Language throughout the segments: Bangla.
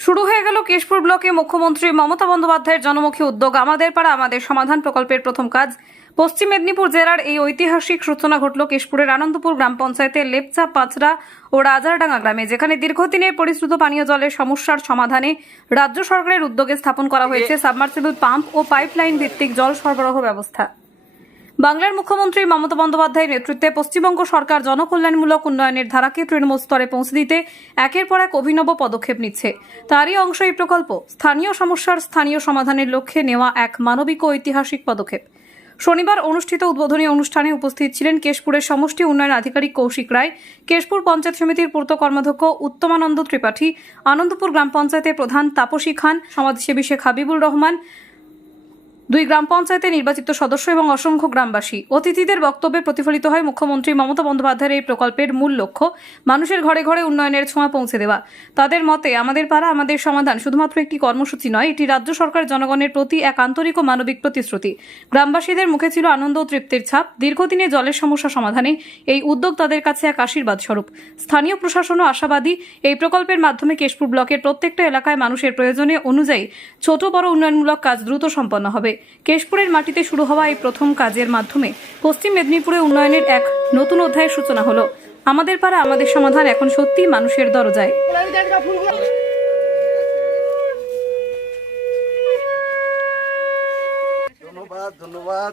শুরু হয়ে গেল কেশপুর ব্লকে মুখ্যমন্ত্রী মমতা বন্দ্যোপাধ্যায়ের জনমুখী উদ্যোগ আমাদের পাড়া আমাদের সমাধান প্রকল্পের প্রথম কাজ। পশ্চিম মেদিনীপুর জেলার এই ঐতিহাসিক সূচনা ঘটল কেশপুরের আনন্দপুর গ্রাম পঞ্চায়েতের লেপচা পাঁচড়া ও রাজারডাঙ্গা গ্রামে যেখানে দীর্ঘদিনের পরিশ্রুত পানীয় জলের সমস্যার সমাধানে রাজ্য সরকারের উদ্যোগে স্থাপন করা হয়েছে সাবমার্সিবল পাম্প ও পাইপলাইন ভিত্তিক জল সরবরাহ ব্যবস্থা। বাংলার মুখ্যমন্ত্রী মমতা বন্দ্যোপাধ্যায়ের নেতৃত্বে পশ্চিমবঙ্গ সরকার জনকল্যাণমূলক উন্নয়নের ধারাকে তৃণমূল স্তরে পৌঁছে দিতে একের পর এক অভিনব পদক্ষেপ নিচ্ছে। তারই অংশ এই প্রকল্প। স্থানীয় সমস্যার স্থানীয় সমাধানের লক্ষ্যে নেওয়া এক মানবিক ও ঐতিহাসিক পদক্ষেপ। শনিবার অনুষ্ঠিত উদ্বোধনী অনুষ্ঠানে উপস্থিত ছিলেন কেশপুরের সমষ্টি উন্নয়ন আধিকারিক কৌশিক রায়, কেশপুর পঞ্চায়েত সমিতির পূর্ত কর্মাধ্যক্ষ উত্তমানন্দ ত্রিপাঠী, আনন্দপুর গ্রাম পঞ্চায়েতের প্রধান তাপসী খান, সমাজসেবী শেখ হাবিবুর রহমান দুই গ্রাম পঞ্চায়েতের নির্বাচিত সদস্য এবং অসংখ্য গ্রামবাসী। অতিথিদের বক্তব্যে প্রতিফলিত হয় মুখ্যমন্ত্রী মমতা বন্দ্যোপাধ্যায়ের এই প্রকল্পের মূল লক্ষ্য, মানুষের ঘরে ঘরে উন্নয়নের ছোঁয়া পৌঁছে দেওয়া। তাদের মতে, আমাদের পাড়া, আমাদের সমাধান শুধুমাত্র একটি কর্মসূচি নয়, এটি রাজ্য সরকার জনগণের প্রতি এক আন্তরিক ও মানবিক প্রতিশ্রুতি। গ্রামবাসীদের মুখে ছিল আনন্দ ও তৃপ্তির ছাপ। দীর্ঘদিনে জলের সমস্যা সমাধানে এই উদ্যোগ তাদের কাছে এক আশীর্বাদ স্বরূপ স্থানীয় প্রশাসনও আশাবাদী এই প্রকল্পের মাধ্যমে কেশপুর ব্লকের প্রত্যেকটা এলাকায় মানুষের প্রয়োজনে অনুযায়ী ছোট বড় উন্নয়নমূলক কাজ দ্রুত সম্পন্ন হবে। কেশপুরের মাটিতে শুরু হওয়া এই প্রথম কাজের মাধ্যমে পশ্চিম মেদিনীপুরে উন্নয়নের এক নতুন অধ্যায়ের সূচনা হলো। আমাদের পাড়া, আমাদের সমাধান এখন সত্যি মানুষের দরজায়। ধন্যবাদ ধন্যবাদ।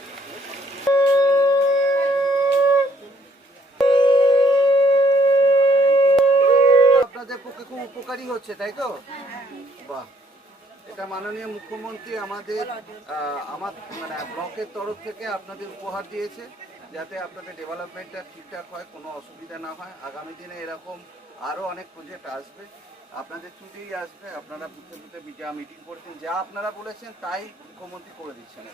উপকারী হচ্ছে, তাই তো? বাহ। এটা মাননীয় মুখ্যমন্ত্রী আমাদের আমার মানে ব্লকের তরফ থেকে আপনাদের উপহার দিয়েছে, যাতে আপনাদের ডেভেলপমেন্টটা ঠিকঠাক হয়, কোনো অসুবিধা না হয়। আগামী দিনে এরকম আরও অনেক প্রজেক্ট আসবে। আপনাদের ছুটিই আসবে, আপনারা বুঝতে বুঝতে যা মিটিং করছেন। যা আপনারা বলেছেন, তাই মুখ্যমন্ত্রী করে দিচ্ছেন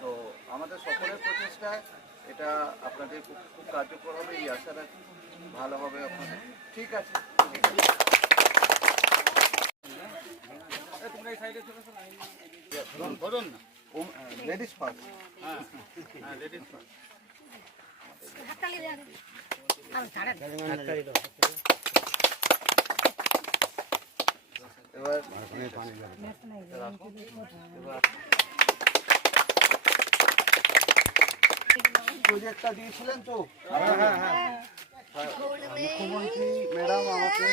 তো আমাদের সকলের প্রচেষ্টায় এটা আপনাদের খুব কার্যকর হবে, এই আশা রাখি। ভালো হবে আপনাদের। ঠিক আছে। লেডিস ফার্স্ট এবার প্রজেক্টটা দিয়েছিলেন তো হ্যাঁ হ্যাঁ, মুখ্যমন্ত্রী ম্যাডাম আমাকে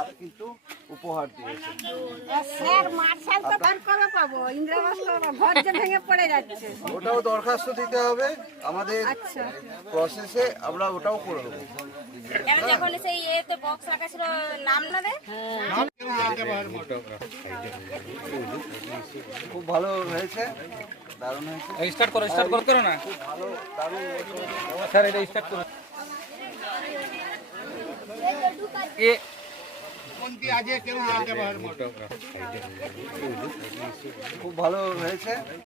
আপ কিন্তু উপহার দিয়েছেন। স্যার মার্শাল তো কার কবে পাবো ইন্দ্রাবাস ঘর যে ভেঙে পড়ে যাচ্ছে। ওটাও দরখাস্ত দিতে হবে আমাদের আচ্ছা। প্রসেসে আমরা ওটাও করে দেবো। যখন সেই ইয়েতে বক্স রাখা ছিল নাম না খুব ভালো হয়েছে দারুণ হয়েছে। স্টার্ট করো স্টার্ট করো করো না। খুব ভালো দারুণ স্যার এটা স্টার্ট করো। এ খুব ভালো হয়েছে।